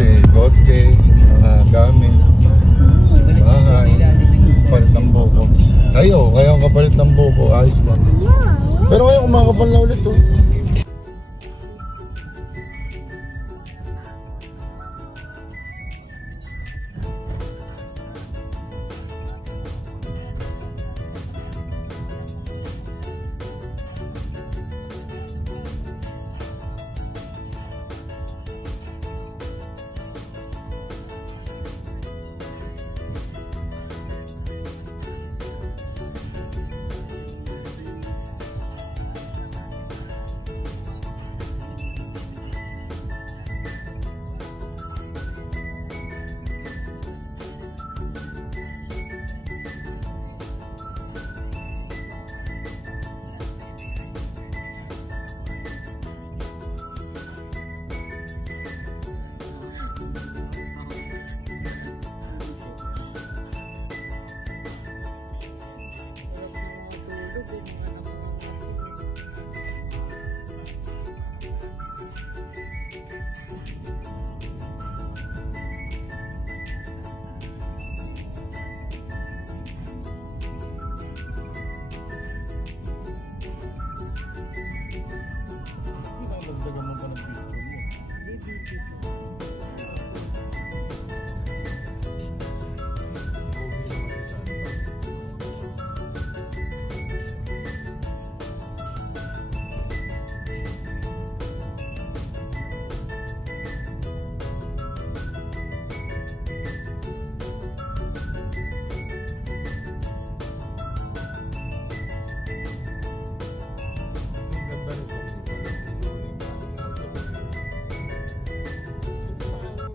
eh, kotse, mga gamit, bahay, kapalit ng buko. Ayo, ngayon kapalit ng buko, ayos lang. Pero ngayon kumakapal na ulit oh.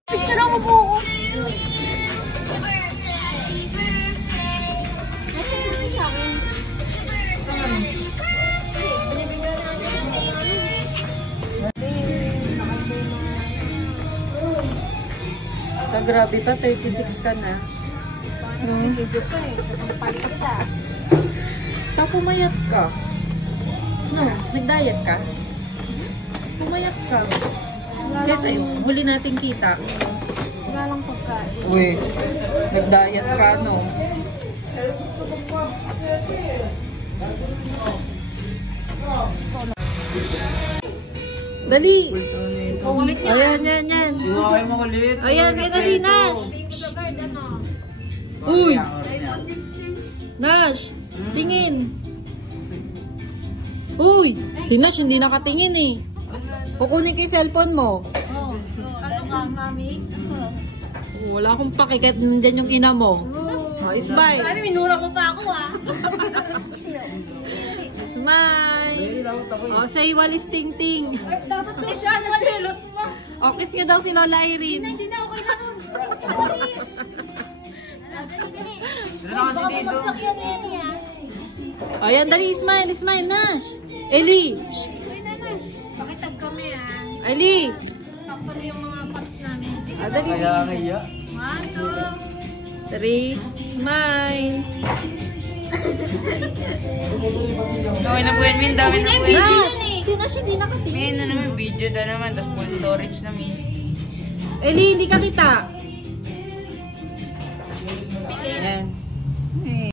Picture ako po. So, grabe pa, 36 ka na. Tapos pumayat ka. No, nag-diet ka? Pumayat ka. Kasi huli nating kita. Wala lang pagkain. Uy, nag-diet ka, no? Dali! Ayan, yan, yan. Ayan, may dali, Nash! Uy! Nash! Tingin! Uy! Si Nash hindi nakatingin eh. Kukunin kay cellphone mo. Ano ka, mami? Wala akong pakikit nandyan yung ina mo. Smile! Sabi, minura mo pa ako ah. Smile! Oh, say walis ting ting. Dapat ko siya, nagselos mo. O, kiss ka daw si Lola Irene. Hindi na okay na nun. Dali. Baka bumagsak yan yan. O, yan, dali. Smile, smile, Nash. Ellie. Shh. Pakitag kami ah. Ellie. Takpan yung mga pots namin. Dali. 1, 2. 3. Smile. Okay na po yan, Min. Dami na po yan. Nash. Si Nash hindi nakatingin. May na naman, video na naman. Tapos full storage na, Min. Ellie, hindi ka kita. Ayan.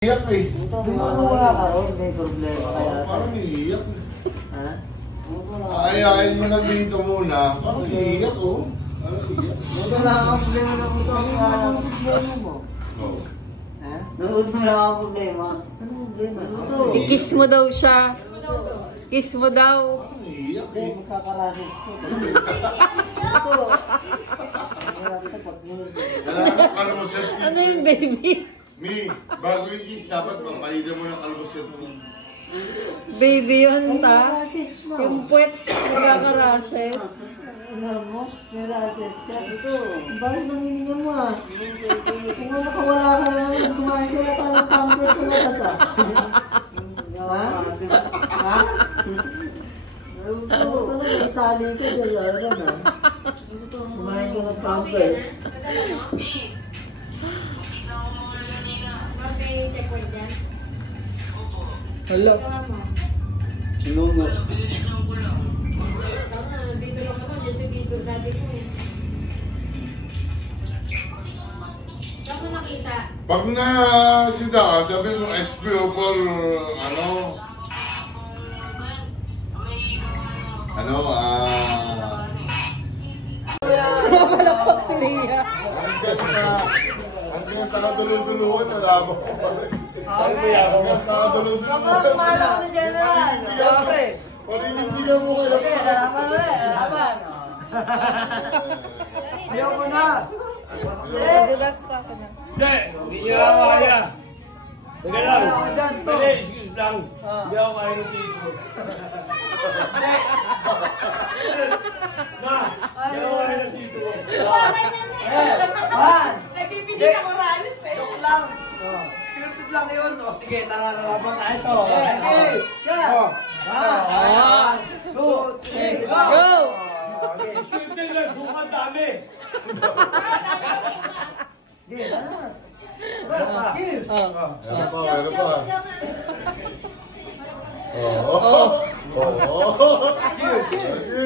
Iyak eh. Wala ka, may problema kaya. Parang iiyak. Ha? Ayayin mo na dito muna. Parang iiyak oh. Parang iiyak. Wala kang problema na ito. Wala kang problema mo. Oh. Ha? Nood mo lang ang problema. Ano problema? Ito. I-kiss mo daw siya. Kiss mo daw. Parang iiyak Hindi, eh. magkakalasin ko. Ito. Kailangan kalmusep yun. Ano yung baby? Mi, bago yung kiss, dapat mapahida mo ng kalmusep mo. Baby yun, ta? Yung puwet, nagkakarashes. Mo, may rases ka. Ito. Bakit naminingan mo ah? Kung nakawala ka na, kumain ka na tayo ng pampers sa labas ah. Ha? Ha? Ito, may tali ka dyan ah. Kumain ka ng pampers. Hello. Sinungo. Dito lang naman, dyan sa gito dati ko eh. Saan mo nakita? Pag na sida ka, sabi mo SPO for Malapag si Rhea. hanggang sa kaduluduluhan, nalaman ko pa rin. Hanggang sa kaduluduluhan. Kumala ko na General. Siyempre. Parinindigan mo kayo. Nalaman mo eh. Nalaman. Ayoko na. Relax pa ako na. Hindi, hindi niya ako kaya. Teka lang. Pwede, excuse lang. Hindi ako kaya ng tito. Ma, hindi ako kaya ng tito. Man! Nagbibigay ka moralis eh. Joke lang. Scripted lang yun. O sige, tara na lang tayo ito. Okay. Yeah. 1, 2, 3, go! Go! Scripted lang, sukat dami. Hindi, lahat. Cheers! Meron pa.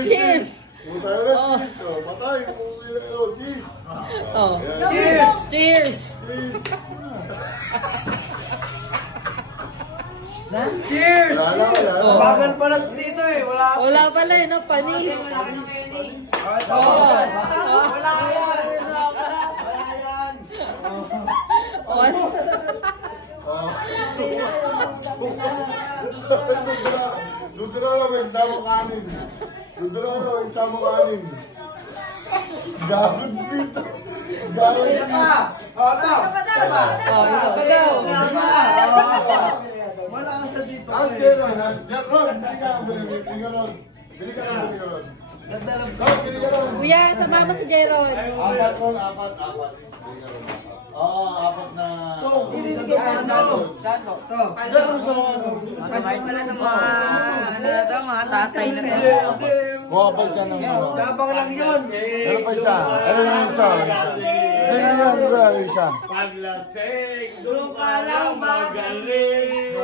Cheers! Puta na, cheers. Patay. Cheers. Oh. Cheers! Cheers! Cheers! Oh. Bagal pala sa dito eh. Wala ako. Wala pala yun, no? Panis. Wala yan. Wala yan. Luto na lang, may isama kanin. Luto na lang, may isama kanin. Gagod dito. Gagod dito. Oto! Oh, isa pa daw. Wala ka sa dito. Ron, bili ka Ron. Bili ka Ron. Ganda lang. Ron, bili ka Ron. Kuya, sama mo si Jeron. Apat Ron, apat. Bili ka Ron. Apat na... Binibigay ka na. Dano. To. Masakay pala ng mga tatay na to. Kuha pa siya ng... Tabang lang yun. Meron pa isa. Ayun yung isa. Ayun yung isa. Paglasing, doon ka lang magaling.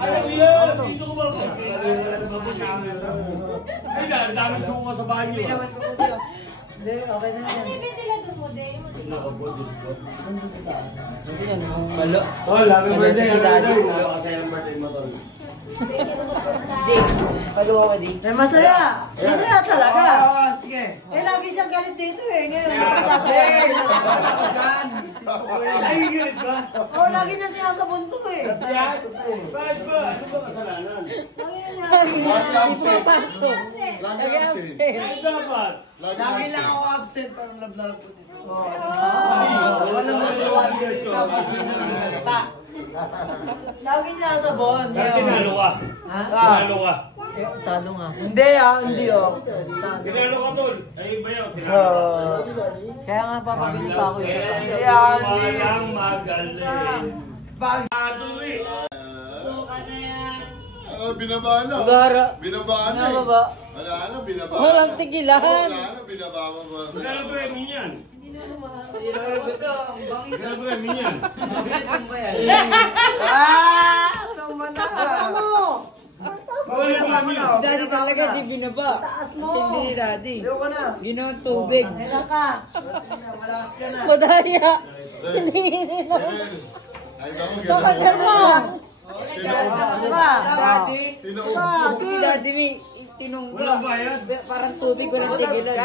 Alam mo yun, dito ko ba? Ay, ang dami suka sa banyo. Hindi, okay na yan. Hindi nila dumude. Oh, lagi mo din. Kasi ang birthday mo to. May masaya. Masaya talaga. Oo, sige. Eh, lagi siyang galit dito eh. Ngayon, Ay, ganit ba? oo, lagi niya sinasabon to eh. Yan? Bakit ba? Ano ba kasalanan? Lagi niya. Lagi absent. Pasok. Lagi Lagi absent. absent. Ay, dapat. Lagi lang ako absent para love ko dito. Wala mo yung Lagi niya sabon. Pero tinalo ka. Ha? Tinalo ka. Talo nga. Hindi hindi Tinalo ka, tol. Ay, ba yun? Tinalo ka. Kaya nga papabili pa ako isa pa. Walang magaling. Pag-atuloy. Suka na yan. Binaba na. Gara. Binaba na. Binababa. Wala na, binaba. Walang tigilan. Wala na, binaba mo ba? Magkano premyo niyan? Magkano premyo niyan? Sumba na. Ano? Wala premyo. Daddy talaga di binaba. Taas mo. Hindi ni Daddy. Ayoko na. Ginawa tubig. Kailan ka? Malakas ka na. Madaya. Hindi na. Ay, daw, Baka gano'n. Daddy. Tinaubos. Si Daddy may tinungga. Walang bayad. Parang tubig, walang tigilan.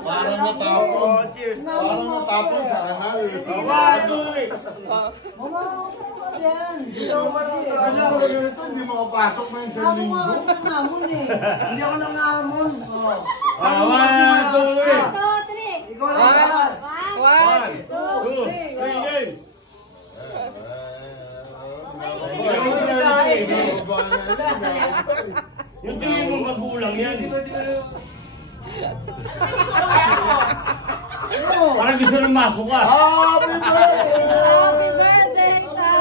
Parang matapon. Cheers. Parang matapon sa kanal. Pag-atuloy. Mama, yan. Hindi ako marang sa Kasi ano. kung ganito, hindi makapasok na yung Ako linggo. nga ako nangamon eh. Hindi ako nangamon. Pag-atuloy. 2, 3. Ikaw lang malakas. 1, 2, 3, game. Yung tingin mo magulang yan. Parang gusto nang masok ka. Happy birthday! Happy birthday, Ta!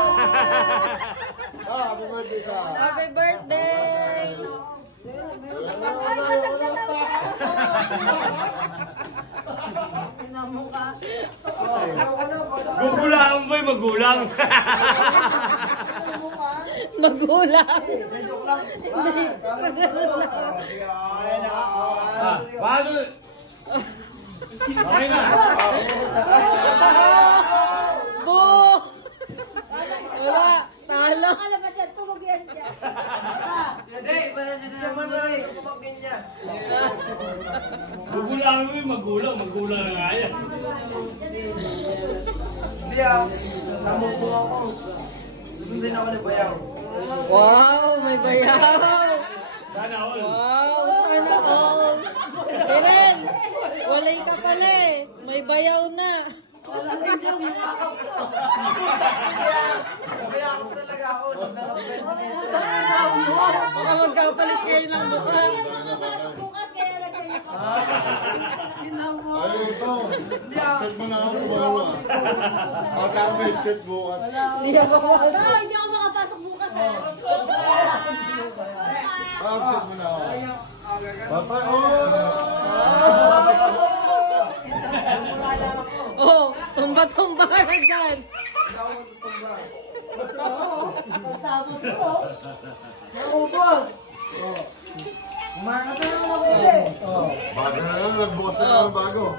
Happy birthday ka! Happy birthday! Gugulaan mo yung magulang. No magulang. Joke lang. Paano? Okay na. Po! Wala, talo. Alam ba siya, tulog yan siya. Hindi, wala siya mamay. Kumagin niya. Magulang mo yung magulang. Magulang na nga yan. Hindi namupo ako. Susundin ako ni Bayaw. Wow, may bayaw. Sana all. Wow, sana all. Eren, walay ka pala eh. May bayaw na. Kaya ako talaga ako. Baka magkapalit kayo ng mukha. Bukas kaya lagyan niya. Ay, ito. Set mo na ako bago. Kasama yung set bukas. Hindi ako makapasok. Ah, hindi ako makapasok bukas ha. Set mo na ako. Bye-bye. Oh, tumba-tumba ka na dyan. Tapos ko. Naubos. Kumakata na naman ako. Bago na lang, nagbukas na lang bago.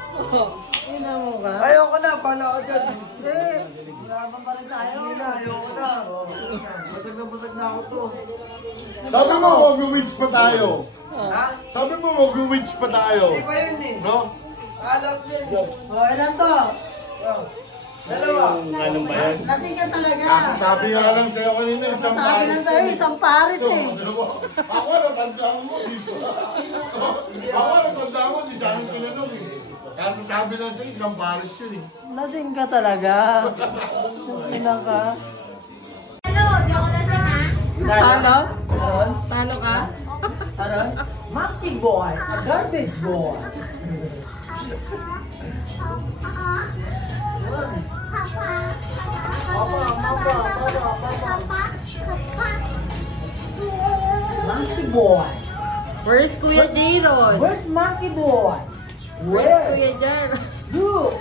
Ayoko na, pala ako dyan. Hindi. Laban pa rin tayo. Hindi na, ayoko na. Basag na ako to. Sabi mo, mag-wins pa tayo. Ha? Sabi mo, mag-wins pa tayo. Hindi pa yun eh. No? Alam din. Ilan to? Dalawa. Anong ba yan? Lasing ka talaga. Kasasabi nga lang sa'yo kanina, isang Sabi pares. lang sa'yo, isang pares eh. Ako, natandaan mo dito. Ako, natandaan mo, di sa akin tinanong eh. Kasasabi lang sa'yo, isang pares yun eh. Lasing ka talaga. Lasing ka. Hello, di ako lasing ha. Talo? Aron? Talo ka? Aron? Monkey boy, a garbage boy. Monkey boy. Where's Kuya J-Ron? Where's monkey boy? Where's Where? Kuya J-Ron? You.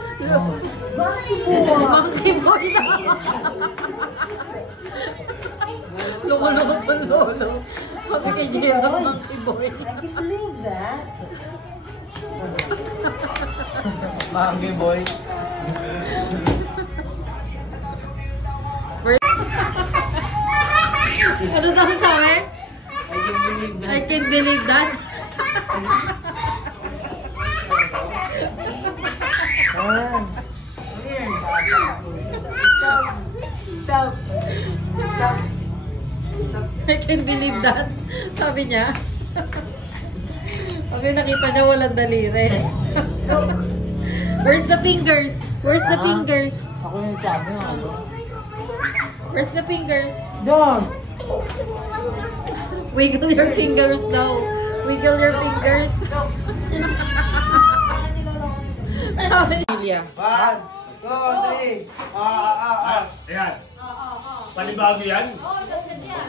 Monkey boy. Monkey boy na. Loko-loko lolo. Sabi kay J-Ron, monkey boy. I can believe that. Monkey boy. Ano daw sabi? I can't believe that. Stop. I can't believe that. Sabi niya. Sabi nakita niya walang daliri. Where's the fingers? Where's the fingers? Ako yung sabi mo. Where's the fingers? Doon. Wiggle your fingers daw. Wiggle your fingers. Ilya. 1, 2, 3. Ayan. Panibago yan?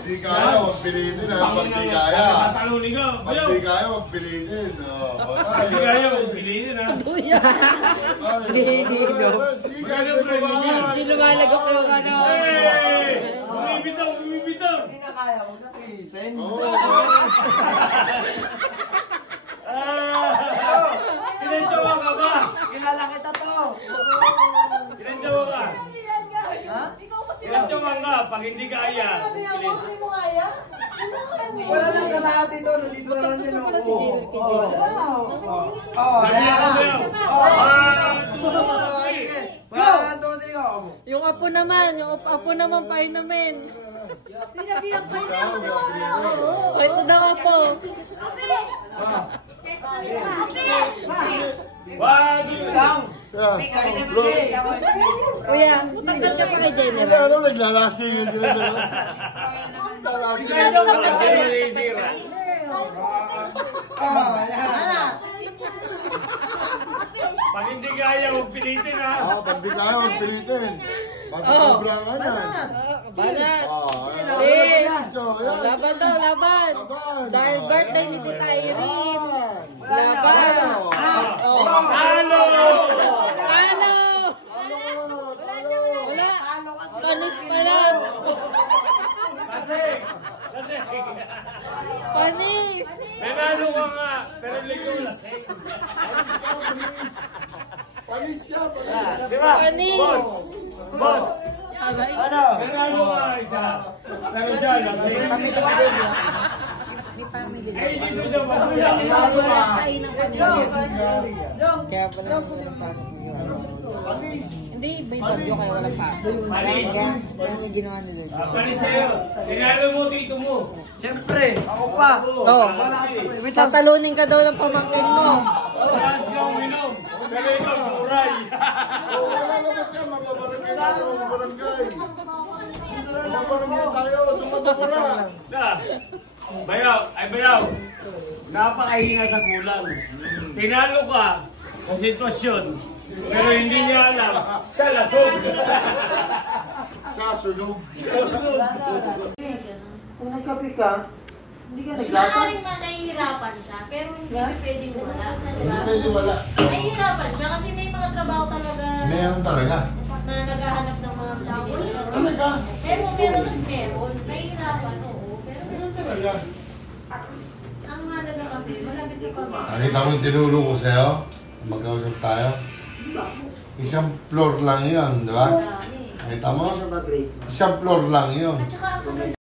Hindi kaya, magpilitin ha. Pag di kaya. Talunin ka. Pag di kaya, magpilitin. Hindi kaya magpilitin ha. Sige, Hindi lumalagok yung ano. Hey! Bumibitaw! Bumibitaw! Hindi na kaya, huwag na pilitin. Ilan tawa ka ba? Kilala kita to. Ilan tawa ka? Ha? Ilan tawa ka? Pag hindi kaya, Sabi niya mo, hindi mo kaya? Wala nang kalahati to, nandito na lang yun. Yung apo naman painumin. Sinabihan pa niya ako. O, ito daw apo. Lang! Kuya, tanggal ka pa kay Jenny. Ano, naglalasing yun sila sa Pag hindi kaya, huwag pilitin ha. Pag di kaya, magpilitin. Pag sobrang ka na. Banat. Laban daw, laban. Dahil birthday ni Tita Irene. Laban. Halo! Halo! Wala. Panis pa lang. Kasi, Panis! Nanalo ka nga, pero likod. Panis siya, panis. Di ba? Panis! Boss! Boss! Aray. Nanalo ka isa. Pero siya, laki. Eh, hindi ko na matula. Kain ng pamilya. Kaya pala walang pasok ng Panis. Hindi, may bagyo kaya walang pasok. Panis. Kaya may ginawa nila. Panis sa'yo. Tinalo mo, tito mo. Siyempre, ako pa. Oo. Tatalunin ka daw ng pamangkin mo. Wala siya uminom. Pero ikaw, buray. Wala naman siya, mababarangay tayo, mabarangay. Mabarangay tayo, tumababara. Na. Bayaw, ay bayaw. Napakahina sa kulang. Tinalo ka sa sitwasyon. Pero hindi niya alam. Siya lasog. Siya sunog. Kung nagkape ka, hindi ka Maaaring naglapas. man nahihirapan siya, pero hindi pwedeng wala. Hindi pwede wala. Nahihirapan siya kasi may mga trabaho talaga Meron talaga. na naghahanap ng mga combination. Talaga. Pero meron at meron. Nahihirapan, oo. Pero meron Talaga. ang mahalaga kasi, malapit sa pamilya. Nakita mo yung tinuro ko sa'yo? Magkausap tayo? Isang floor lang yun, di ba? Dami. Nakita mo? Ano ba grade mo? Isang floor lang yun. At saka ang kaganda